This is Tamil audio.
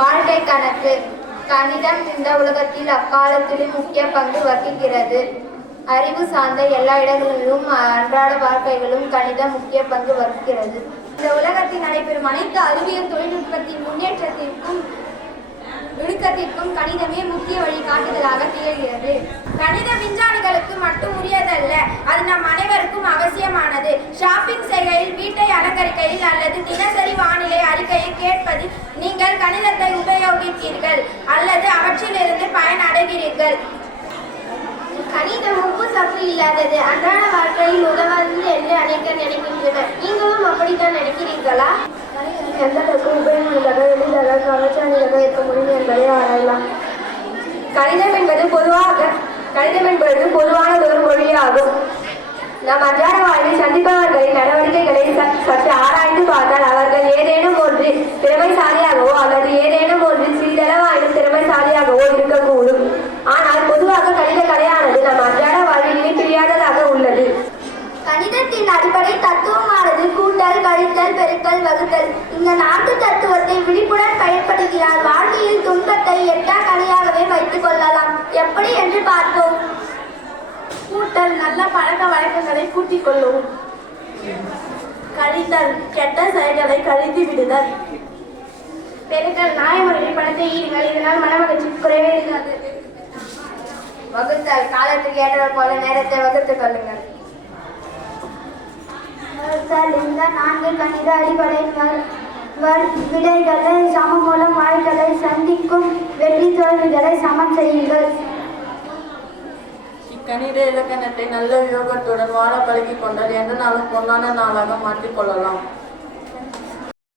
வாழ்க்கை கணக்கு. கணிதம் இந்த உலகத்தில் அக்காலத்திலும் முக்கிய பங்கு வகிக்கிறது. அறிவு சார்ந்த எல்லா இடங்களிலும் அன்றாட வாழ்க்கைகளும் கணிதம் முக்கிய பங்கு வகிக்கிறது. இந்த உலகத்தில் நடைபெறும் அனைத்து அறிவியல் தொழில்நுட்பத்தின் முன்னேற்றத்திற்கும் நுணுக்கத்திற்கும் கணிதமே முக்கிய வழிகாட்டுதலாக திகழ்கிறது. கணித விஞ்ஞானிகளுக்கு மட்டும் உரிய வீட்டை அலங்கரிக்கையில் அல்லது தினசரி வானிலை அறிக்கையை கேட்பதில் நீங்கள் கணிதத்தை உபயோகிப்பீர்கள் அல்லது அவற்றிலிருந்து பயனடைகிறீர்கள். கணிதம் உப்பு சப்பு இல்லாதது அன்றாட வாழ்க்கையில் உதவாதது என்று அனைவர் நினைக்கின்றனர். நீங்களும் அப்படித்தான் நினைக்கிறீர்களா? எந்த அளவுக்கு உபயோகமாக எளிதாக கவர்ச்சியாக இருக்க முடியும் என்பதை ஆராயலாம். கணிதம் என்பது பொதுவாக கணிதம் என்பது பொதுவானது ஒரு வகுத்தல் இந்த நான்கு தத்துவத்தை விழிப்புடன் பயன்படுத்தினால் வாழ்க்கையில் துன்பத்தை எட்டா கலையாகவே வைத்துக் கொள்ளலாம். எப்படி என்று பார்ப்போம். கூட்டல் நல்ல பழக்க வழக்கங்களை கூட்டிக் கொள்ளவும் கழித்தல் கெட்ட செயல்களை கழித்து விடுதல். பெருக்கல் நியாயமுறையில் பணத்தை ஈடுங்கள் இதனால் மனமகிழ்ச்சி குறைவே இருக்காது. வகுத்தல் காலத்துக்கு ஏற்றது போல நேரத்தை வகுத்துக் கொள்ளுங்கள். வகுத்தல் இந்த நான்கு கணித அடிப்படை வர் விடைகளை சமமூலம் மூலம் வாய்களை சந்திக்கும் வெற்றி தோல்விகளை சமன் செய்யுங்கள். இக்கணித இலக்கணத்தை நல்ல யோகத்துடன் வாழ பழகிக் கொண்டால் எந்த நாளும் பொன்னான நாளாக மாற்றிக்கொள்ளலாம்